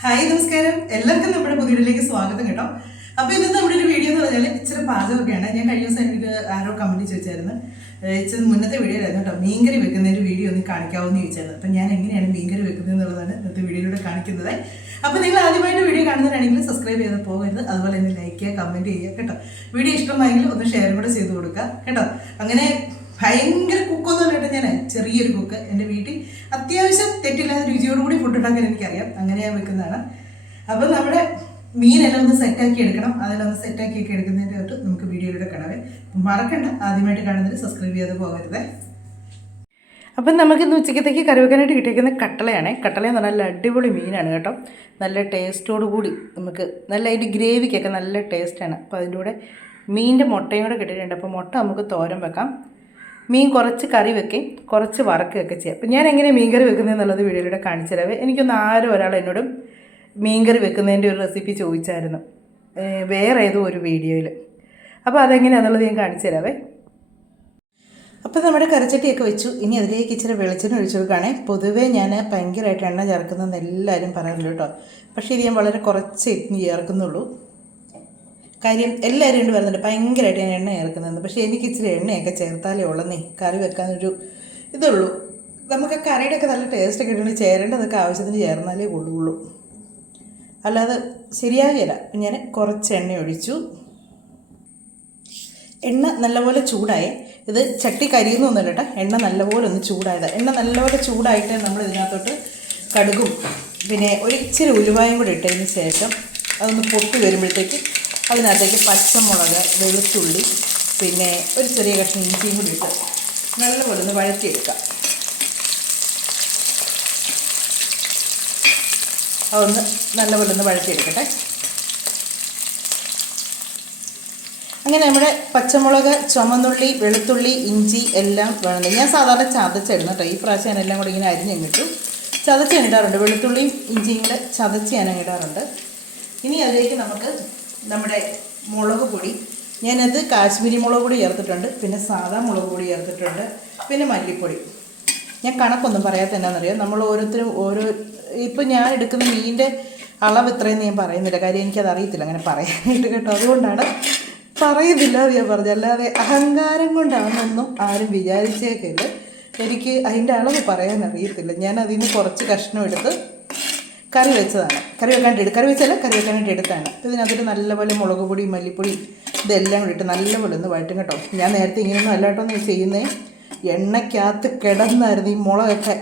Hi നമസ്കാരം. എല്ലാവർക്കും നമ്മുടെ പുതിയതിലേക്ക് സ്വാഗതം കേട്ടോ. അപ്പൊ ഇന്ന് നമ്മുടെ ഒരു വീഡിയോ എന്ന് പറഞ്ഞാൽ ഇച്ചിരി പാചകമൊക്കെയാണ്. ഞാൻ കഴിഞ്ഞ ദിവസം എനിക്ക് ആരോ കമന്റ് ചോദിച്ചായിരുന്നു. ഇച്ചിരി മുന്നത്തെ വീഡിയോ ആയിരുന്നു കേട്ടോ. മീൻകറി വെക്കുന്നതിന്റെ വീഡിയോ ഒന്ന് കാണിക്കാവോ എന്ന് ചോദിച്ചായിരുന്നു. അപ്പൊ ഞാൻ എങ്ങനെയാണ് മീൻകറി വെക്കുന്നത് എന്നുള്ളതാണ് ഇന്നത്തെ വീഡിയോയിലൂടെ കാണിക്കുന്നത്. അപ്പൊ നിങ്ങൾ ആദ്യമായിട്ട് വീഡിയോ കാണുന്നതാണെങ്കിൽ സബ്സ്ക്രൈബ് ചെയ്ത് പോകരുത്. അതുപോലെ തന്നെ ലൈക്ക് ചെയ്യുക കമന്റ് ചെയ്യുക കേട്ടോ. വീഡിയോ ഇഷ്ടമായെങ്കിൽ ഒന്ന് ഷെയർ കൂടെ ചെയ്ത് കൊടുക്കുക കേട്ടോ. അങ്ങനെ ഭയങ്കര കുക്കൊന്നും കേട്ടോ ഞാൻ ചെറിയൊരു കുക്ക് എന്റെ വീട്ടിൽ അത്യാവശ്യം തെറ്റില്ലാതെ രുചിയോടുകൂടി ഫുഡ് ഉണ്ടാക്കാൻ എനിക്കറിയാം. അങ്ങനെ ഞാൻ വെക്കുന്നതാണ്. അപ്പം നമ്മുടെ മീനെല്ലാം ഒന്ന് സെറ്റാക്കി എടുക്കണം. അതെല്ലാം ഒന്ന് സെറ്റാക്കി ഒക്കെ എടുക്കുന്നതിന്റെ തൊട്ട് നമുക്ക് വീഡിയോയിലൂടെ കാണാവേ മറക്കണ്ട. ആദ്യമായിട്ട് കാണുന്നതിൽ സബ്സ്ക്രൈബ് ചെയ്ത് പോകരുത്. അപ്പം നമുക്കിന്ന് ഉച്ചക്കത്തേക്ക് കറി വെക്കാനായിട്ട് കിട്ടിയിരിക്കുന്ന കട്ടളയാണ്. കട്ടള എന്ന് പറഞ്ഞാൽ നല്ല അടിപൊളി മീനാണ് കേട്ടോ. നല്ല ടേസ്റ്റോട് കൂടി നമുക്ക് നല്ല അതിന്റെ ഗ്രേവിക്കൊക്കെ നല്ല ടേസ്റ്റാണ് അപ്പോൾ അതിന്റെ കൂടെ മീനിന്റെ മുട്ടയും കൂടെ കിട്ടിയിട്ടുണ്ട്. അപ്പോൾ മുട്ട നമുക്ക് തോരൻ വെക്കാം. മീൻ കുറച്ച് കറി വെക്കുകയും കുറച്ച് വറക്കുകയൊക്കെ ചെയ്യാം. അപ്പം ഞാൻ എങ്ങനെ മീൻ കറി വെക്കുന്നതെന്നുള്ളത് വീഡിയോയിലൂടെ കാണിച്ചു തരാവേ. എനിക്കൊന്ന് ആരും ഒരാൾ എന്നോട് മീൻ കറി വെക്കുന്നതിന്റെ ഒരു റെസിപ്പി ചോദിച്ചായിരുന്നു. വേറെ ഏതോ ഒരു വീഡിയോയിൽ അപ്പോൾ അതെങ്ങനെയാണെന്നുള്ളത് ഞാൻ കാണിച്ചു തരാവേ. അപ്പോൾ നമ്മുടെ കറിച്ചട്ടിയൊക്കെ വെച്ചു. ഇനി അതിലേക്ക് ഇച്ചിരി വെളിച്ചെണ്ണ ഒഴിച്ചു കൊടുക്കുകയാണേ. പൊതുവേ ഞാൻ ഭയങ്കരമായിട്ട് എണ്ണ ചേർക്കുന്നതെന്ന് എല്ലാവരും പറയാറുള്ളൂ കേട്ടോ. പക്ഷേ ഇത് ഞാൻ വളരെ കുറച്ച് ചേർക്കുന്നുള്ളൂ. കാര്യം എല്ലാവരും കൊണ്ട് പറയുന്നുണ്ട് ഭയങ്കരമായിട്ട് ഞാൻ എണ്ണ ചേർക്കുന്നത് പക്ഷേ എനിക്ക് ഇച്ചിരി എണ്ണയൊക്കെ ചേർത്താലേ ഉള്ളെന്നേ. കറി വെക്കാനൊരു ഇതുള്ളൂ. നമുക്ക് കറിയുടെയൊക്കെ നല്ല ടേസ്റ്റ് ഒക്കെ ഇട്ടുകൊണ്ട് ചേരേണ്ടതൊക്കെ ആവശ്യത്തിന് ചേർന്നാലേ കൊള്ളുള്ളൂ. അല്ലാതെ ശരിയാകില്ല. ഞാൻ കുറച്ച് എണ്ണ ഒഴിച്ചു. എണ്ണ നല്ലപോലെ ചൂടായി. ഇത് ചട്ടി കരിയുന്നൊന്നുമില്ല കേട്ടോ. എണ്ണ നല്ലപോലെ ഒന്ന് ചൂടായത്. എണ്ണ നല്ലപോലെ ചൂടായിട്ട് നമ്മൾ ഇതിനകത്തോട്ട് കടുകും പിന്നെ ഒരിച്ചിരി ഉലുവായും കൂടി ഇട്ടതിന് ശേഷം അതൊന്ന് പൊട്ടി വരുമ്പോഴത്തേക്ക് അതിനകത്തേക്ക് പച്ചമുളക് വെളുത്തുള്ളി പിന്നെ ഒരു ചെറിയ കഷ്ണം ഇഞ്ചിയും കൂടി ഇട്ട് നല്ലപോലെ ഒന്ന് വഴറ്റിയെടുക്കാം. അതൊന്ന് നല്ലപോലെ ഒന്ന് വഴറ്റിയെടുക്കട്ടെ. അങ്ങനെ നമ്മുടെ പച്ചമുളക് ചുമന്നുള്ളി വെളുത്തുള്ളി ഇഞ്ചി എല്ലാം വേണം ഞാൻ സാധാരണ ചതച്ചിടുന്നു കേട്ടോ. ഈ പ്രാവശ്യം ഞാൻ എല്ലാം കൂടി ഇങ്ങനെ അരിഞ്ഞിട്ടു ചതച്ച് ഞാൻ ഇടാറുണ്ട്. വെളുത്തുള്ളിയും ഇഞ്ചിയും കൂടെ ചതച്ച് ഞാൻ ഇടാറുണ്ട്. ഇനി അതിലേക്ക് നമുക്ക് നമ്മുടെ മുളക് പൊടി. ഞാനത് കാശ്മീരി മുളക് പൊടി ചേർത്തിട്ടുണ്ട് പിന്നെ സാധാ മുളക് പൊടി ചേർത്തിട്ടുണ്ട് പിന്നെ മല്ലിപ്പൊടി. ഞാൻ കണക്കൊന്നും പറയാത്ത എന്നാണെന്നറിയാം നമ്മൾ ഓരോരുത്തരും ഓരോ ഇപ്പം ഞാൻ എടുക്കുന്ന മീനിന്റെ അളവ് ഇത്രയെന്ന് ഞാൻ പറയുന്നില്ല. കാര്യം എനിക്കത് അറിയത്തില്ല. അങ്ങനെ പറയാനായിട്ട് കേട്ടോ. അതുകൊണ്ടാണ് പറയുന്നില്ല അത് ഞാൻ പറഞ്ഞത്. അല്ലാതെ അഹങ്കാരം കൊണ്ടാണെന്നൊന്നും ആരും വിചാരിച്ചേക്കില്ല എനിക്ക് അതിന്റെ അളവ് പറയാൻ അറിയത്തില്ല. ഞാൻ അതിന് കുറച്ച് കഷ്ണം എടുത്ത് കറി വെച്ചതാണ്. കറി വെക്കാണ്ട് കറി വെച്ചല്ല കറി വെക്കാനായിട്ട് എടുത്താണ് ഇതിനകത്തിട്ട് നല്ലപോലെ മുളക് പൊടി മല്ലിപ്പൊടി ഇതെല്ലാം കൂടി ഇട്ട് നല്ലപോലെ ഒന്ന് വഴറ്റും കേട്ടോ. ഞാൻ നേരത്തെ ഇങ്ങനെയൊന്നും അല്ലാട്ടോ നീ ചെയ്യുന്നേ. എണ്ണയ്ക്കകത്ത് കിടന്നായിരുന്നു ഈ മുളകൊക്കെ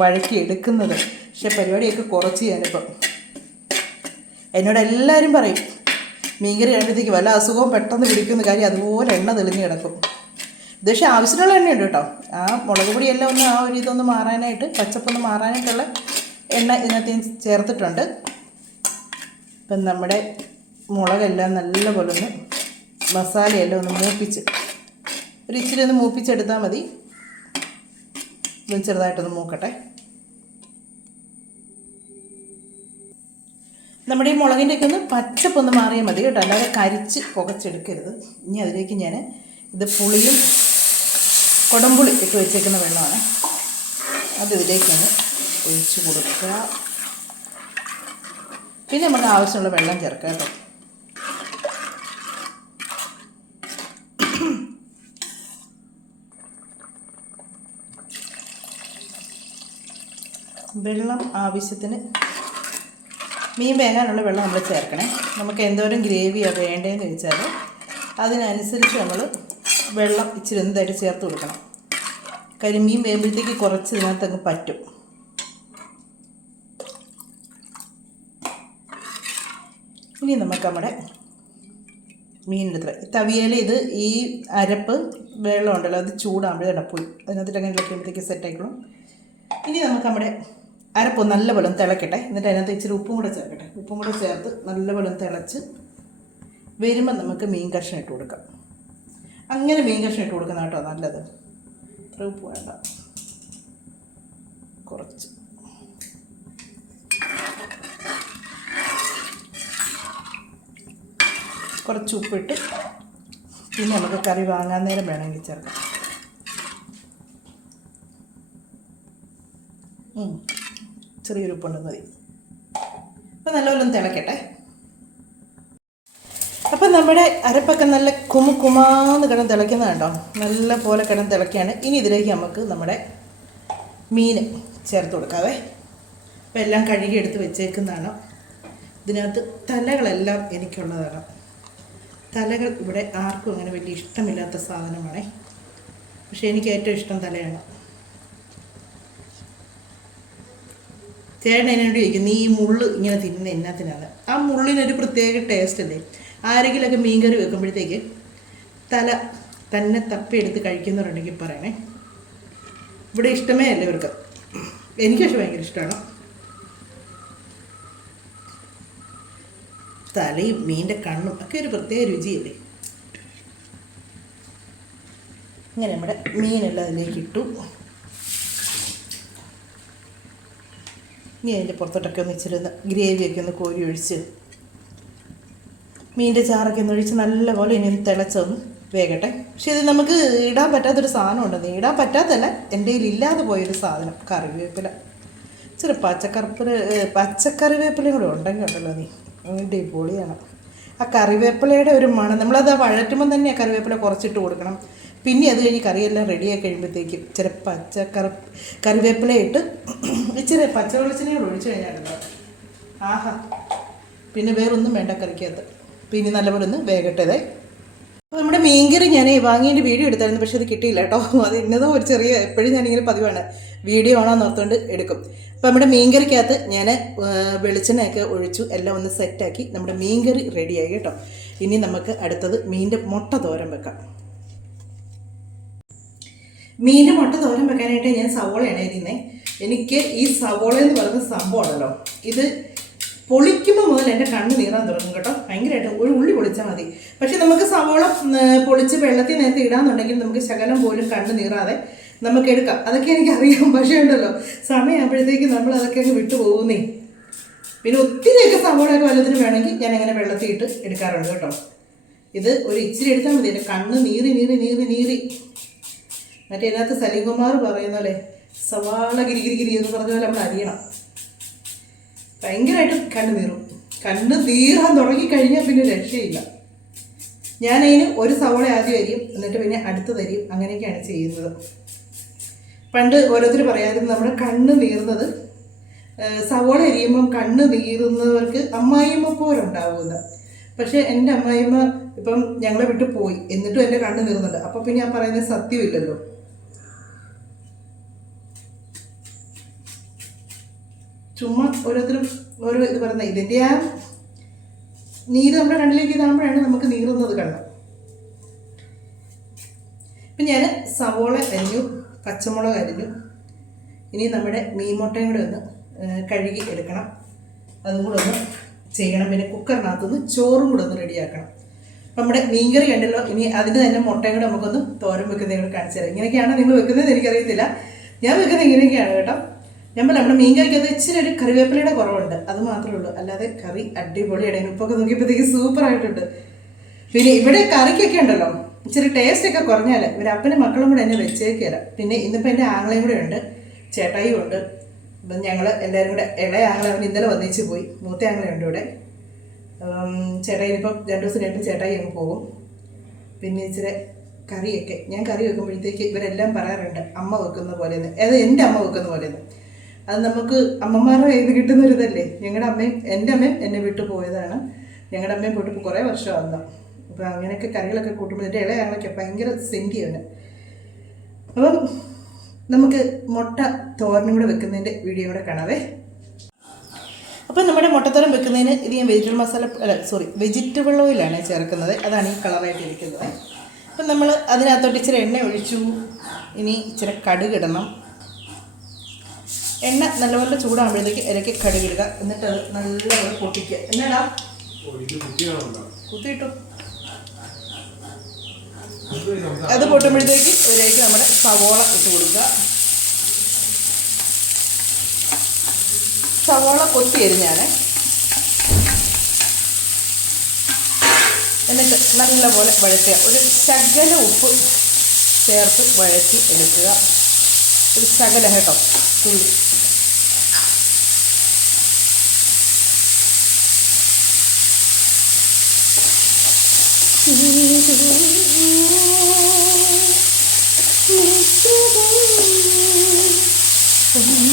വഴക്കി എടുക്കുന്നത്. പക്ഷെ പരിപാടിയൊക്കെ കുറച്ച് ഞാനിപ്പം എന്നോട് എല്ലാവരും പറയും മീൻകറി കഴിയുമ്പോഴത്തേക്ക് വല്ല അസുഖവും പെട്ടെന്ന് പിടിക്കുന്ന കാര്യം അതുപോലെ എണ്ണ തെളിഞ്ഞ് കിടക്കും. ഇത് പക്ഷേ ആവശ്യത്തിനുള്ള എണ്ണയുണ്ട് കേട്ടോ. ആ മുളക് പൊടിയെല്ലാം ഒന്ന് ആ ഒരു ഇതൊന്ന് മാറാനായിട്ട് പച്ചപ്പൊന്ന് മാറാനായിട്ടുള്ള എണ്ണ ഇതിനകത്ത് ചേർത്തിട്ടുണ്ട്. ഇപ്പം നമ്മുടെ മുളകെല്ലാം നല്ലപോലെ ഒന്ന് മസാലയെല്ലാം ഒന്ന് മൂപ്പിച്ച് ഒരു ഇച്ചിരി ഒന്ന് മൂപ്പിച്ചെടുത്താൽ മതി. ഇതും ചെറുതായിട്ടൊന്ന് മൂക്കട്ടെ. നമ്മുടെ ഈ മുളകിന്റെ ഒക്കെ ഒന്ന് പച്ചപ്പൊന്ന് മാറിയാൽ മതി കേട്ടോ. അല്ലാതെ കരിച്ച് പുകച്ചെടുക്കരുത്. ഇനി അതിലേക്ക് ഞാൻ ഇത് പുളിയും കൊടംപുളി ഇട്ട് വെച്ചേക്കുന്ന വെള്ളമാണ്. അത് ഇതിലേക്കൊന്ന് ഒഴിച്ച് കൊടുക്കുക. പിന്നെ നമുക്ക് ആവശ്യമുള്ള വെള്ളം ചേർക്കാം കേട്ടോ. വെള്ളം ആവശ്യത്തിന് മീൻ വേകാനുള്ള വെള്ളം നമ്മൾ ചേർക്കണേ. നമുക്ക് എന്തോരം ഗ്രേവിയാണ് വേണ്ടതെന്ന് ചോദിച്ചാൽ അതിനനുസരിച്ച് നമ്മൾ വെള്ളം ഇച്ചിരി എന്തായിട്ട് ചേർത്ത് കൊടുക്കണം. കരിമീൻ മീൻ വേകുമ്പോഴത്തേക്ക് കുറച്ച് ഇതിനകത്തങ്ങ് പറ്റും. ഇനി നമുക്ക് നമ്മുടെ മീനെടുത്ത് തവിയയിൽ ഇത് ഈ അരപ്പ് വെള്ളം ഉണ്ടല്ലോ അത് ചൂടാകുമ്പോഴേ ഇടപ്പോയി അതിനകത്തിട്ട് അങ്ങനെ ഇളക്കുമ്പോഴത്തേക്ക് സെറ്റായിക്കോളും ഇനി നമുക്ക് നമ്മുടെ അരപ്പ് നല്ലപോലെ തിളക്കട്ടെ. എന്നിട്ട് അതിനകത്ത് ഇച്ചിരി ഉപ്പും കൂടെ ചേർക്കട്ടെ. ഉപ്പും കൂടെ ചേർത്ത് നല്ലപോലെ തിളച്ച് വരുമ്പോൾ നമുക്ക് മീൻ കഷ്ണം ഇട്ട് കൊടുക്കാം. അങ്ങനെ മീൻ കഷ്ണം ഇട്ട് കൊടുക്കുന്ന കേട്ടോ നല്ലത്. ഇത്ര ഉപ്പ് വേണ്ട. കുറച്ച്. കുറച്ച് ഉപ്പിട്ട് പിന്നെ നമുക്ക് കറി വാങ്ങാൻ നേരം വേണമെങ്കിൽ ചേർക്കാം. ചെറിയൊരു ഉപ്പുണ്ട് മതി. അപ്പോൾ നല്ലപോലെ തിളക്കട്ടെ. അപ്പം നമ്മുടെ അരപ്പൊക്കെ നല്ല കുമു കുമാന്ന് കിടന്ന് തിളയ്ക്കുന്നത് കണ്ടോ? നല്ല പോലെ കിടന്ന് തിളയ്ക്കുകയാണ്. ഇനി ഇതിലേക്ക് നമുക്ക് നമ്മുടെ മീൻ ചേർത്ത് കൊടുക്കാവേ. അപ്പം എല്ലാം കഴുകി എടുത്ത് വെച്ചേക്കുന്നതാണ്. ഇതിനകത്ത് തലകളെല്ലാം എനിക്കുള്ളതാണ്. തലകൾ ഇവിടെ ആർക്കും അങ്ങനെ വലിയ ഇഷ്ടമില്ലാത്ത സാധനമാണേ. പക്ഷെ എനിക്ക് ഏറ്റവും ഇഷ്ടം തലയാണ്. ചേട്ടൻ എന്നോട് ചോദിക്കും നീ ഈ മുള്ള് ഇങ്ങനെ തിന്നുന്ന എന്നാത്തിനാണ്? ആ മുള്ളിനൊരു പ്രത്യേക ടേസ്റ്റ് അല്ലേ? ആരെങ്കിലുമൊക്കെ മീൻകറി വെക്കുമ്പോഴത്തേക്ക് തല തന്നെ തപ്പിയെടുത്ത് കഴിക്കുന്നവരുണ്ടെങ്കിൽ പറയണേ. ഇവിടെ ഇഷ്ടമേ അല്ല ഇവർക്ക്. എനിക്ക് പക്ഷെ ഭയങ്കര ഇഷ്ടമാണ്. തലയും മീന്റെ കണ്ണും ഒക്കെ ഒരു പ്രത്യേക രുചിയല്ലേ? ഇങ്ങനെ നമ്മുടെ മീനെല്ലാം അതിലേക്ക് ഇട്ടു. ഇനി അതിന്റെ പുറത്തോട്ടൊക്കെ ഒന്ന് ഇച്ചിരി ഒന്ന് ഗ്രേവിയൊക്കെ ഒന്ന് കോരി ഒഴിച്ച് മീന്റെ ചാറൊക്കെ ഒന്ന് ഒഴിച്ച് നല്ലപോലെ ഇനി ഒന്ന് തിളച്ചൊന്ന് വേഗട്ടെ പക്ഷേ ഇത് നമുക്ക് ഇടാൻ പറ്റാത്തൊരു സാധനം ഉണ്ടെന്ന് ഇടാൻ പറ്റാത്തല്ല എന്റെ കയ്യിൽ ഇല്ലാതെ പോയൊരു സാധനം കറിവേപ്പില. ഇച്ചിരി പച്ചക്കറിപ്പില പച്ചക്കറിവേപ്പിലയും കൂടെ ഉണ്ടെങ്കിൽ ഉണ്ടല്ലോ നീ. അടിപൊളിയാണ്. ആ കറിവേപ്പിലയുടെ ഒരു മണം നമ്മളത് വഴറ്റുമ്പോൾ വഴറ്റുമ്പം തന്നെ ആ കറിവേപ്പില കുറച്ചിട്ട് കൊടുക്കണം. പിന്നെ അത് കഴിഞ്ഞ് കറിയെല്ലാം റെഡിയായി കഴിയുമ്പോഴത്തേക്കും ഇച്ചിരി പച്ചക്കറി കറിവേപ്പില ഇട്ട് ഇച്ചിരി പച്ച വെളിച്ചെണ്ണ കൂടെ ഒഴിച്ച് കഴിഞ്ഞാലുണ്ടോ ആഹാ. പിന്നെ വേറൊന്നും വേണ്ട കറിക്കകത്ത്. പിന്നെ നല്ലപോലെ ഒന്ന് വേഗട്ടതേ അപ്പോൾ നമ്മുടെ മീൻകറി ഞാൻ വാങ്ങിയതിന്റെ വീഡിയോ എടുത്തായിരുന്നു പക്ഷേ അത് കിട്ടിയില്ല കേട്ടോ. അത് ഇന്നതോ ഒരു ചെറിയ എപ്പോഴും ഞാനിങ്ങനെ പതിവാണ്. വീഡിയോ ഓണാന്ന് ഓർത്തുകൊണ്ട് എടുക്കും. അപ്പോൾ നമ്മുടെ മീൻകറിക്കകത്ത് ഞാൻ വെളിച്ചെണ്ണയൊക്കെ ഒഴിച്ചു എല്ലാം ഒന്ന് സെറ്റാക്കി നമ്മുടെ മീൻകറി റെഡിയായി കേട്ടോ. ഇനി നമുക്ക് അടുത്തത് മീന്റെ മുട്ട തോരൻ വെക്കാം. മീന്റെ മുട്ട തോരൻ വെക്കാനായിട്ട് ഞാൻ സവോളയാണ് അരിയുന്നത് എനിക്ക് ഈ സവോള എന്ന് പറയുന്ന സംഭവം ഉണ്ടല്ലോ ഇത് പൊളിക്കുമ്പോൾ മുതൽ എന്റെ കണ്ണ് നീറാൻ തുടങ്ങും കേട്ടോ. ഭയങ്കരമായിട്ട് ഒരു ഉള്ളി പൊളിച്ചാൽ മതി. പക്ഷെ നമുക്ക് സവോള പൊളിച്ച് വെള്ളത്തിൽ നേരത്തെ ഇടാന്നുണ്ടെങ്കിൽ നമുക്ക് ശകലം പോലും കണ്ണ് നീറാതെ നമുക്ക് എടുക്കാം. അതൊക്കെ എനിക്കറിയാം. പക്ഷേ ഉണ്ടല്ലോ സമയമാകുമ്പോഴത്തേക്ക് നമ്മൾ അതൊക്കെ അങ്ങ് വിട്ടു പോകുന്നേ. പിന്നെ ഒത്തിരിയൊക്കെ സവോളയൊക്കെ വല്ലതിനും വേണമെങ്കിൽ ഞാൻ അങ്ങനെ വെള്ളത്തിൽ ഇട്ട് എടുക്കാറുണ്ട് കേട്ടോ. ഇത് ഒരു ഇച്ചിരി എടുത്താൽ മതി. എന്റെ കണ്ണ് നീറി നീറി നീറി നീറി. മറ്റേ ഇതിനകത്ത് സലീംകുമാർ പറയുന്ന പോലെ സവാള ഗിരി ഗിരി ഗിരി എന്ന് പറഞ്ഞ പോലെ നമ്മൾ അറിയണം ഭയങ്കരമായിട്ട് കണ്ണ് നീറും. കണ്ണ് തീറാൻ തുടങ്ങിക്കഴിഞ്ഞാൽ പിന്നെ രക്ഷയില്ല. ഞാനതിന് ഒരു സവോള ആദ്യം അരിയും എന്നിട്ട് പിന്നെ അടുത്തത് അരിയും അങ്ങനെയൊക്കെയാണ് ചെയ്യുന്നത്. പണ്ട് ഓരോരുത്തർ പറയാതിരുന്നു നമ്മുടെ കണ്ണ് നീറുന്നത്. സവോള എരിയുമ്പം കണ്ണ് നീറുന്നവർക്ക് അമ്മായിമ്മ പോലുണ്ടാവുമെന്ന് പക്ഷേ എന്റെ അമ്മായിമ്മ ഇപ്പം ഞങ്ങളെ വിട്ട് പോയി. എന്നിട്ടും എന്റെ കണ്ണ് നീറുന്നുണ്ട്. അപ്പം പിന്നെ ഞാൻ പറയുന്നത് സത്യമില്ലല്ലോ. ചുമ്മാ ഓരോരുത്തരും ഓരോ ഇത് പറയുന്ന ഇതിന്റെ ആ നീര് നമ്മുടെ കണ്ണിലേക്ക് ഇതാകുമ്പോഴാണ് നമുക്ക് നീറുന്നത് കണ്ണ്. ഇപ്പം ഞാൻ സവോള അരിഞ്ഞു. പച്ചമുളക് അരിഞ്ഞു ഇനി നമ്മുടെ മീൻ മുട്ടയും കൂടെ ഒന്ന് കഴുകി എടുക്കണം. അതും കൂടെ ഒന്ന് ചെയ്യണം. പിന്നെ കുക്കറിനകത്തുനിന്ന് ചോറും കൂടെ ഒന്ന് റെഡിയാക്കണം. നമ്മുടെ മീൻകറി ഉണ്ടല്ലോ ഇനി അതിന് തന്നെ മുട്ടയും കൂടെ നമുക്കൊന്ന് തോരൻ വെക്കുന്നത് കൂടെ കാണിച്ചു തരാം. ഇങ്ങനെയൊക്കെയാണ് നിങ്ങൾ വെക്കുന്നത് എനിക്കറിയത്തില്ല. ഞാൻ വെക്കുന്നത് ഇങ്ങനെയൊക്കെയാണ് കേട്ടോ. നമ്മൾ നമ്മുടെ മീൻ കറിക്കകത്ത് ഇച്ചിരി ഒരു കറിവേപ്പിലയുടെ കുറവുണ്ട്. അത് മാത്രമേ ഉള്ളൂ. അല്ലാതെ കറി അടിപൊളിയാണ് ഉപ്പൊക്കെ നോക്കിയപ്പോഴത്തേക്ക് സൂപ്പർ ആയിട്ടുണ്ട്. പിന്നെ ഇവിടെ കറിക്കൊക്കെ ഉണ്ടല്ലോ. ഇച്ചിരി ടേസ്റ്റ് ഒക്കെ കുറഞ്ഞാൽ ഒരു അപ്പനും മക്കളും കൂടെ എന്നെ വെച്ചേക്കല പിന്നെ ഇന്നിപ്പോൾ എന്റെ ആങ്ങളയും കൂടെ ഉണ്ട് ചേട്ടായും ഉണ്ട്. അപ്പം ഞങ്ങൾ എല്ലാവരും കൂടെ ഇളയ ആങ്ങളെ അവൻ ഇന്നലെ വന്നിച്ച് പോയി മൂത്ത ആങ്ങളയുണ്ട് ഇവിടെ. ഉം, ചേട്ടായി ഇനിയിപ്പം രണ്ട് ദിവസം കഴിഞ്ഞിട്ട് ചേട്ടായി അങ്ങ് പോകും. പിന്നെ ഇച്ചിരി കറിയൊക്കെ ഞാൻ കറി വെക്കുമ്പോഴത്തേക്ക് ഇവരെല്ലാം പറയാറുണ്ട് അമ്മ വെക്കുന്ന പോലെയെന്ന്. അത് എന്റെ അമ്മ വെക്കുന്ന പോലെയെന്ന്. അത് നമുക്ക് അമ്മമാരുടെ കയ്യിൽ നിന്ന് കിട്ടുന്ന ഒരു ഇതല്ലേ ഞങ്ങളുടെ അമ്മയും എന്റെ അമ്മയും എന്നെ വിട്ടു പോയതാണ്. ഞങ്ങളുടെ അമ്മയും പോയിട്ട് കുറേ വർഷം വർഷമാകുന്ന അപ്പോൾ അങ്ങനെയൊക്കെ കറികളൊക്കെ കൂട്ടുമ്പോൾ എന്റെ ഇളയാളൊക്കെ ഭയങ്കര സെന്റിയാണ് അപ്പം നമുക്ക് മുട്ട തോരനും കൂടെ വെക്കുന്നതിന്റെ വീഡിയോ കൂടെ കാണാവേ. അപ്പം നമ്മുടെ മുട്ടത്തോരൻ വെക്കുന്നതിന് ഇത് ഞാൻ വെജിറ്റബിൾ മസാല അല്ല സോറി വെജിറ്റബിൾ ഓയിലാണ് ചേർക്കുന്നത്. അതാണ് ഈ കളറായിട്ട് ഇരിക്കുന്നത്. അപ്പം നമ്മൾ അതിനകത്തോട്ട് ഇച്ചിരി എണ്ണ ഒഴിച്ചു. ഇനി ഇച്ചിരി കടുകിടണം എണ്ണ നല്ലപോലെ ചൂടാകുമ്പോഴത്തേക്ക് ഇരയ്ക്ക് കടുകിടുക എന്നിട്ട് അത് നല്ലപോലെ പൊട്ടിക്കുക. എന്നാടാ? കുത്തിയിട്ടു. അത് പൊട്ടുമ്പോഴത്തേക്ക് ഇതിലേക്ക് നമ്മുടെ സവോള ഇട്ട് കൊടുക്കുക. സവോള കൊത്തി എരിഞ്ഞാണ്. എന്നിട്ട് നല്ലപോലെ വഴറ്റുക. ഒരു ശകല ഉപ്പ് ചേർത്ത് വഴറ്റി എടുക്കുക. ഒരു ശകല കേട്ടോ തുള്ളി. മഴയുടെ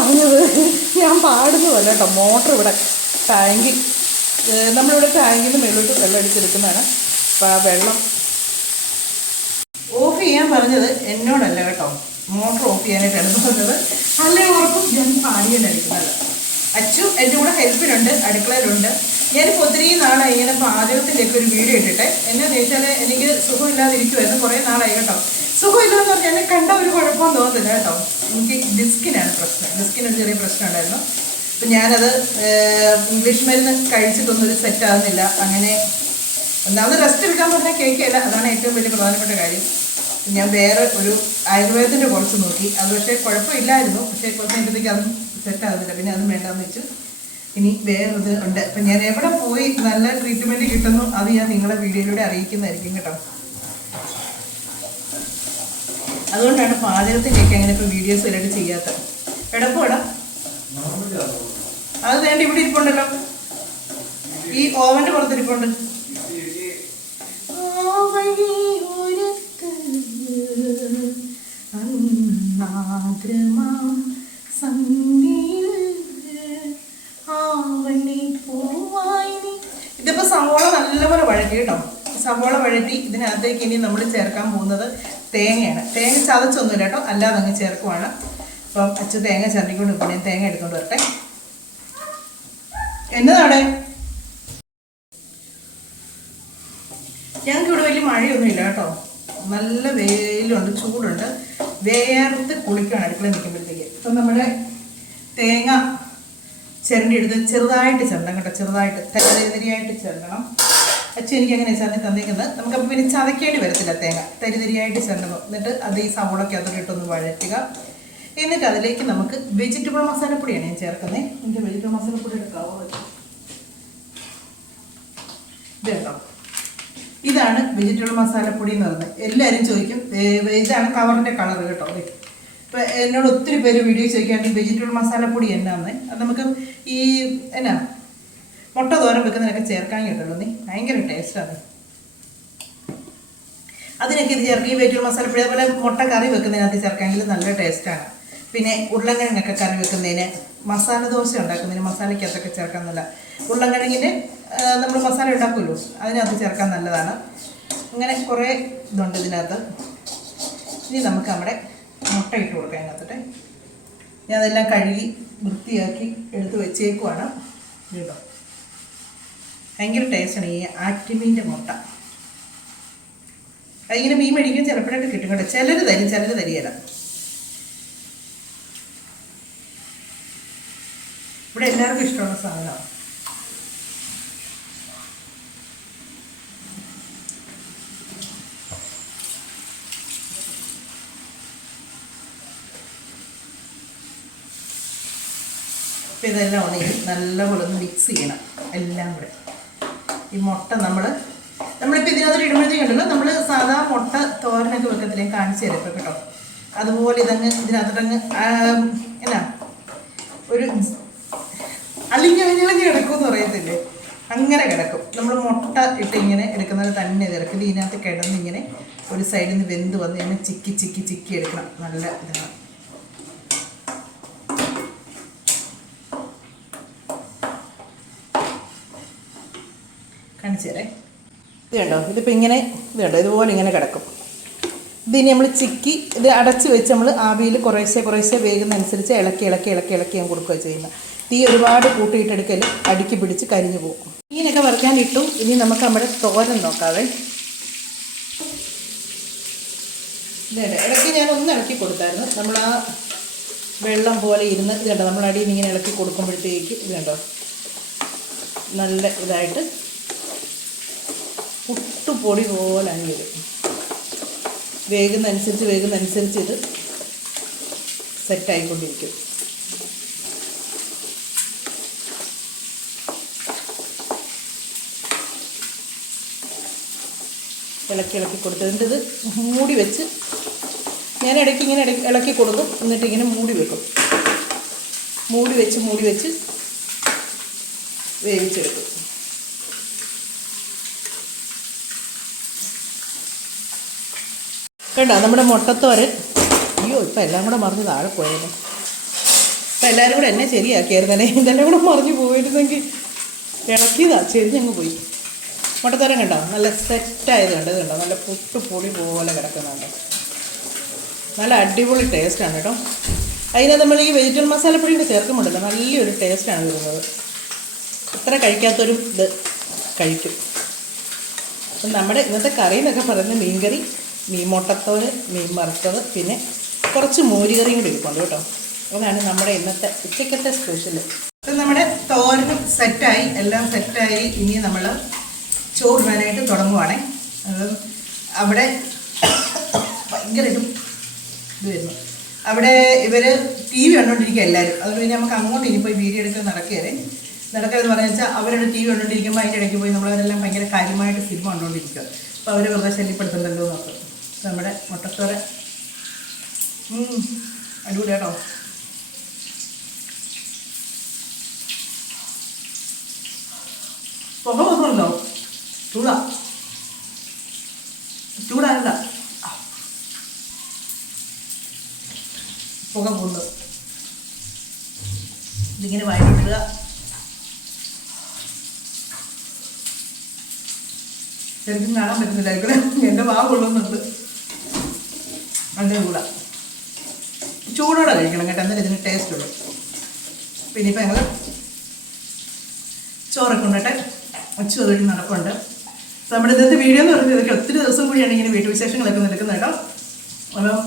പറഞ്ഞത് ഞാൻ പാടുന്നതല്ല കേട്ടോ. മോട്ടർ ഇവിടെ ടാങ്കി നമ്മളിവിടെ ടാങ്കിൽ നിന്ന് മേളിലോട്ട് വെള്ളം അടിച്ചെടുക്കുന്നതാണ്. അപ്പം ആ വെള്ളം ഓഫ് ചെയ്യാൻ പറഞ്ഞത് എന്നോടല്ല കേട്ടോ. മോട്ടർ ഓഫ് ചെയ്യാനായിട്ടാണ് പറഞ്ഞത്. അല്ലേ ഓർക്കും ഞാൻ പാടിയല്ലായിരിക്കുന്നത് അച്ചു എന്റെ കൂടെ ഹെൽപ്പിനുണ്ട് അടുക്കളയിലുണ്ട്. ഞാനിപ്പോൾ ഒത്തിരി നാളായി ഇങ്ങനെ പാചകത്തിന്റെയൊക്കെ ഒരു വീഡിയോ ഇട്ടിട്ടെ. എന്നാന്ന് ചോദിച്ചാൽ എനിക്ക് സുഖമില്ലാതിരിക്കുമായിരുന്നു കുറേ നാളായി കേട്ടോ. സുഖമില്ലാന്ന് പറഞ്ഞാൽ എന്നെ കണ്ട ഒരു കുഴപ്പമെന്ന് തോന്നുന്നില്ല കേട്ടോ. എനിക്ക് ഡിസ്കിനാണ് പ്രശ്നം. ഡിസ്കിനൊരു ചെറിയ പ്രശ്നം ഉണ്ടായിരുന്നു. അപ്പം ഞാനത് ഇംഗ്ലീഷ് മരുന്ന് കഴിച്ചിട്ടൊന്നും ഒരു സെറ്റ് ആകുന്നില്ല അങ്ങനെ ഒന്നാമത് റെസ്റ്റ് എടുക്കാൻ പറഞ്ഞാൽ കേൾക്കില്ല അതാണ് ഏറ്റവും വലിയ പ്രധാനപ്പെട്ട കാര്യം. ഞാൻ വേറെ ഒരു ആയുർവേദത്തിന്റെ കുറച്ച് നോക്കി. അത് പക്ഷേ കുഴപ്പമില്ലായിരുന്നു. പക്ഷേ കുറച്ച് കഴിയുമ്പോഴത്തേക്ക് അതും സെറ്റ് ആകുന്നില്ല പിന്നെ അതും വേണ്ടാന്ന് വെച്ചു. ഇനി വേറൊരു ഉണ്ട്. അപ്പം ഞാൻ എവിടെ പോയി നല്ല ട്രീറ്റ്മെന്റ് കിട്ടുന്നു അത് ഞാൻ നിങ്ങളെ വീഡിയോയിലൂടെ അറിയിക്കുന്നതായിരിക്കും കേട്ടോ. അതുകൊണ്ടാണ് പാചകത്തിന്റെയൊക്കെ അങ്ങനെ ഇപ്പോൾ വീഡിയോസ് വരെയായിട്ട് ചെയ്യാത്തത്. എടപ്പോടാ അത് വേണ്ട ഇവിടെ ഇരിപ്പുണ്ടല്ലോ. ഈ ഓവന്റെ പുറത്ത് ഇരിപ്പുണ്ട്. ഇതിപ്പോ സവോള നല്ലപോലെ വഴറ്റി കേട്ടോ. സവോള വഴറ്റി ഇതിനകത്തേക്ക് ഇനി നമ്മൾ ചേർക്കാൻ പോകുന്നത് തേങ്ങയാണ്. തേങ്ങ ചതച്ചൊന്നുമില്ല കേട്ടോ. അല്ലാതെ അങ്ങ് ചേർക്കുവാണ്. അപ്പം അച്ഛൻ തേങ്ങ ചതിക്കൊണ്ട് ഇപ്പം ഞാൻ തേങ്ങ എടുത്തുകൊണ്ട് വരട്ടെ. എന്നതാണ് ഞങ്ങൾക്ക് ഇവിടെ വലിയ മഴയൊന്നുമില്ല കേട്ടോ. നല്ല വെയിലുണ്ട് ചൂടുണ്ട്. വേർത്ത് കുളിക്കുകയാണ് അടുക്കള നിൽക്കുമ്പോഴത്തേക്ക്. ഇപ്പം നമ്മുടെ തേങ്ങ ചിരണ്ടി എടുത്ത് ചെറുതായിട്ട് ചിരണ്ടം കേട്ടോ. ചെറുതായിട്ട് തരിതരിയായിട്ട് ചിരണ്ടണം. അച്ഛൻ എനിക്ക് അങ്ങനെ ചിരണ്ടി തന്നിരിക്കുന്നത്? നമുക്കപ്പോൾ പിന്നെ ചതക്കേണ്ടി വരത്തില്ല തേങ്ങ. തരിതരിയായിട്ട് ചിരണ്ടണം എന്നിട്ട് അത് ഈ സവോളൊക്കെ അതിലിട്ടൊന്ന് വഴറ്റുക. എന്നിട്ട് അതിലേക്ക് നമുക്ക് വെജിറ്റബിൾ മസാലപ്പൊടിയാണ് ഞാൻ ചേർക്കുന്നത് എനിക്ക് വെജിറ്റബിൾ മസാലപ്പൊടി എടുക്കാവോ ഇത് ഇതാണ് വെജിറ്റബിൾ മസാലപ്പൊടി എന്ന് പറയുന്നത്. എല്ലാവരും ചോദിക്കും ഇതാണ് കവറിന്റെ കളർ കേട്ടോ. ഇപ്പം എന്നോട് ഒത്തിരി പേര് വീഡിയോ ചോദിക്കാണ്ട് ഈ വെജിറ്റബിൾ മസാലപ്പൊടി എന്നാന്ന്? അത് നമുക്ക് ഈ എന്നാ മുട്ട തോരൻ വെക്കുന്നതിനൊക്കെ ചേർക്കാൻ കിട്ടുള്ളൂ നീ. ഭയങ്കര ടേസ്റ്റാണ് അതിനൊക്കെ ഇത് ചേർക്കും. ഈ വെജിറ്റബിൾ മസാലപ്പൊടി അതുപോലെ മുട്ട കറി വെക്കുന്നതിനകത്ത് ചേർക്കാമെങ്കിൽ നല്ല ടേസ്റ്റാണ് പിന്നെ ഉരുളക്കിഴങ്ങൊക്കെ കറി വെക്കുന്നതിന് മസാല ദോശ ഉണ്ടാക്കുന്നതിന് മസാലയ്ക്കകത്തൊക്കെ ചേർക്കാൻ നല്ല ഉരുളക്കിഴങ്ങിന്റെ നമ്മൾ മസാല ഉണ്ടാക്കുമല്ലോ അതിനകത്ത് ചേർക്കാൻ നല്ലതാണ്. അങ്ങനെ കുറേ ഇതുണ്ട് ഇതിനകത്ത്. ഇനി നമുക്ക് നമ്മുടെ മുട്ട ഇട്ട് കൊടുക്കാം അതിനകത്തിട്ട്. ഞാൻ അതെല്ലാം കഴുകി വൃത്തിയാക്കി എടുത്ത് വെച്ചേക്കുവാണ്. കേട്ടോ ഭയങ്കര ടേസ്റ്റാണ് ഈ ആറ്റിമീന്റെ മുട്ട. അതിങ്ങനെ മീൻ മേടിക്കും ചിലപ്പോഴൊക്കെ കിട്ടും കേട്ടോ. ചിലർ തരും ചിലർ തരികയില്ല ഇവിടെ എല്ലാവർക്കും ഇഷ്ടമുള്ള സാധനമാണ് അപ്പം ഇതെല്ലാം ഉണങ്ങി നല്ലപോലെ ഒന്ന് മിക്സ് ചെയ്യണം എല്ലാം കൂടെ. ഈ മുട്ട നമ്മൾ നമ്മളിപ്പോൾ ഇതിനകത്ത് ഇടുമ്പോഴത്തേക്ക് ഉണ്ടല്ലോ നമ്മൾ സാധാ മുട്ട തോരനൊക്കെ വെക്കത്തില്ലേ കാണിച്ചു തരാം ഇപ്പോൾ കേട്ടോ. അതുപോലെ ഇതങ്ങ് ഇതിനകത്തോട്ടങ്ങ് എന്നാ ഒരു അലിഞ്ഞ് അലിഞ്ഞിളഞ്ഞ് കിടക്കുമെന്ന് പറയത്തില്ലേ? അങ്ങനെ കിടക്കും. നമ്മൾ മുട്ട ഇട്ട് ഇങ്ങനെ എടുക്കുന്നത് തന്നെ ഇറക്കി ഇതിനകത്ത് കിടന്ന് ഇങ്ങനെ ഒരു സൈഡിൽ നിന്ന് വെന്ത് വന്ന് ഇങ്ങനെ ചിക്കി ചിക്കി ചിക്കി എടുക്കണം. നല്ല ഇതാണ്. കാണിച്ചു തരേ ഇത് ഇതിപ്പോൾ ഇങ്ങനെ ഇത് ഇതുപോലെ ഇങ്ങനെ കിടക്കും. ഇതിനി നമ്മൾ ചിക്കി ഇത് അടച്ച് വെച്ച് നമ്മൾ ആവിയിൽ കുറേശ്ശെ കുറേശ്ശെ വേകുന്നതനുസരിച്ച് ഇളക്കി ഇളക്കി ഇളക്കി ഇളക്കി ഞാൻ കൊടുക്കുക ചെയ്യുന്നത് തീ ഒരുപാട് കൂട്ടിയിട്ടെടുക്കൽ അടുക്കി പിടിച്ച് കരിഞ്ഞു പോകും. മീനൊക്കെ വറുക്കാൻ ഇട്ടു. ഇനി നമുക്ക് നമ്മുടെ തോരൻ നോക്കാവേ. ഇതേ ഇടയ്ക്ക് ഞാൻ ഒന്ന് ഇളക്കി കൊടുത്തായിരുന്നു. നമ്മൾ ആ വെള്ളം പോലെ ഇരുന്ന് ഇത് കണ്ടോ? നമ്മൾ നിന്ന് ഇങ്ങനെ ഇളക്കി കൊടുക്കുമ്പോഴത്തേക്ക് ഇത് കണ്ടോ? നല്ല ഇതായിട്ട് പുട്ടുപൊടി പോലെ അങ്ങ് വരും വേകുന്നതനുസരിച്ച് വേകുന്നതനുസരിച്ച് ഇത് സെറ്റായിക്കൊണ്ടിരിക്കും. ഇളക്കി ഇളക്കി കൊടുത്തതിന്റെ ഇത് മൂടി വെച്ച് ഞാൻ ഇടയ്ക്ക് ഇങ്ങനെ ഇടയ്ക്ക് ഇളക്കി കൊടുക്കും. എന്നിട്ട് ഇങ്ങനെ മൂടി വെക്കും. മൂടി വെച്ച് മൂടി വെച്ച് വേവിച്ചെടുക്കും. കണ്ടോ? നമ്മുടെ മുട്ടത്തോര് അയ്യോ ഇപ്പം എല്ലാം കൂടെ മറിഞ്ഞ് താഴെ പോയത് ഇപ്പം എല്ലാവരും കൂടെ എന്നെ ശരിയാക്കിയായിരുന്നല്ലേ? ഇതെല്ലാം കൂടെ മറിഞ്ഞ് പോയിരുന്നെങ്കിൽ ഇളക്കിയതാ ചെരിഞ്ഞങ്ങ് പോയി. മുട്ടത്തോരൻ കണ്ടോ? നല്ല സെറ്റായത് കണ്ടത് കണ്ടോ? നല്ല പുട്ട് പൊടി പോലെ കിടക്കുന്നുണ്ട്. നല്ല അടിപൊളി ടേസ്റ്റാണ് കേട്ടോ. അതിനകത്ത് നമ്മൾ ഈ വെജിറ്റബിൾ മസാലപ്പൊടി കൂടെ ചേർക്കുമ്പോണ്ടല്ലോ നല്ലൊരു ടേസ്റ്റാണ് വരുന്നത്. അത്ര കഴിക്കാത്തൊരു ഇത് കഴിക്കും. അപ്പം നമ്മുടെ ഇന്നത്തെ കറി എന്നൊക്കെ പറയുന്നത് മീൻകറി മീൻ മുട്ടത്തോൽ മീൻ വറുത്തത് പിന്നെ കുറച്ച് മോരുകറിയും കൂടി ഇരിപ്പുണ്ട് കേട്ടോ. അതാണ് നമ്മുടെ ഇന്നത്തെ ഉച്ചക്കത്തെ സ്പെഷ്യൽ അപ്പം നമ്മുടെ തോരനും സെറ്റായി എല്ലാം സെറ്റായി. ഇനി നമ്മൾ ചോറിടാനായിട്ട് തുടങ്ങുവാണേ. അവിടെ ഭയങ്കരമായിട്ടും ഇത് വരുന്നു. അവിടെ ഇവർ ടി വി കണ്ടുകൊണ്ടിരിക്കുക എല്ലാവരും. അതുകൊണ്ട് പിന്നെ നമുക്ക് അങ്ങോട്ട് ഇനിയിപ്പോൾ വീഡിയോ എടുക്കാൻ നടക്കുകയല്ലേ. നടക്കുകയെന്ന് പറഞ്ഞു വെച്ചാൽ അവരുടെ ടി വി കണ്ടുകൊണ്ടിരിക്കുമ്പോൾ അതിന്റെ ഇടയ്ക്ക് പോയി നമ്മളവരെല്ലാം ഭയങ്കര കാര്യമായിട്ട് സിനിമ കണ്ടുകൊണ്ടിരിക്കുക അപ്പോൾ അവർ വെറുതെ ശല്യപ്പെടുത്തുന്നുണ്ടല്ലോ നോക്കും നമ്മുടെ മുട്ടത്തോര. അടിപൊളി കേട്ടോ പുക വന്നുണ്ടോ ചൂടാ. ചൂടാനല്ല പുക പോകുന്നത് ഇതിങ്ങനെ വായിക്കുക ശരിക്കും കാണാൻ പറ്റുന്നില്ല. എന്റെ വാ കൊള്ളുന്നുണ്ട് അതിന്റെ കൂടെ. ചൂടോടെ കഴിക്കണം കേട്ടോ എന്നാലും ഇതിന് ടേസ്റ്റ് ഉള്ളൂ. പിന്നെ ഇപ്പം ഞങ്ങൾ ചോറൊക്കെ ഉണ്ടിട്ട് ഉച്ച തൊഴിൽ നടപ്പുണ്ട്. നമ്മുടെ ഇന്നത്തെ വീഡിയോ എന്ന് പറഞ്ഞത് ഇതൊക്കെ ഒത്തിരി ദിവസം കൂടിയാണ് ഇങ്ങനെ വീട്ടുവിശേഷങ്ങളൊക്കെ നിൽക്കുന്നത് കേട്ടോ. അപ്പം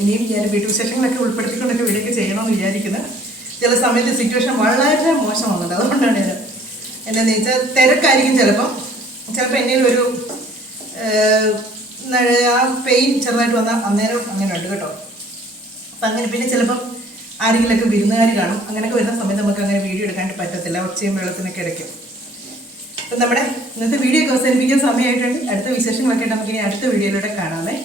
ഇനിയും ഞാൻ വീട്ടുവിശേഷങ്ങളൊക്കെ ഉൾപ്പെടുത്തിക്കൊണ്ടൊക്കെ വീഡിയോ ഒക്കെ ചെയ്യണമെന്ന് വിചാരിക്കുന്നത് ചില സമയത്ത് സിറ്റുവേഷൻ വളരെ മോശമാകുന്നുണ്ട് അതുകൊണ്ടാണ് ഞാൻ എന്താണെന്ന് വെച്ചാൽ തിരക്കായിരിക്കും ചിലപ്പം. ചിലപ്പോൾ എന്തെങ്കിലും ഒരു ആ പെയിൻ ചെറുതായിട്ട് വന്നാൽ അന്നേരം അങ്ങനെ ഉണ്ട് കേട്ടോ. അപ്പം അങ്ങനെ പിന്നെ ചിലപ്പം ആരെങ്കിലുമൊക്കെ വിരുന്നുകാർ കാണും. അങ്ങനെയൊക്കെ വരുന്ന സമയത്ത് നമുക്ക് അങ്ങനെ വീഡിയോ എടുക്കാനായിട്ട് പറ്റത്തില്ല. ഒച്ചയും വെള്ളത്തിനൊക്കെ ഇടയ്ക്കും. അപ്പം നമ്മുടെ ഇന്നത്തെ വീഡിയോ ഒക്കെ അവസാനിപ്പിക്കാൻ സമയമായിട്ടുണ്ട്. അടുത്ത വിശേഷങ്ങളൊക്കെ നമുക്ക് ഇനി അടുത്ത വീഡിയോയിലൂടെ കാണാമേ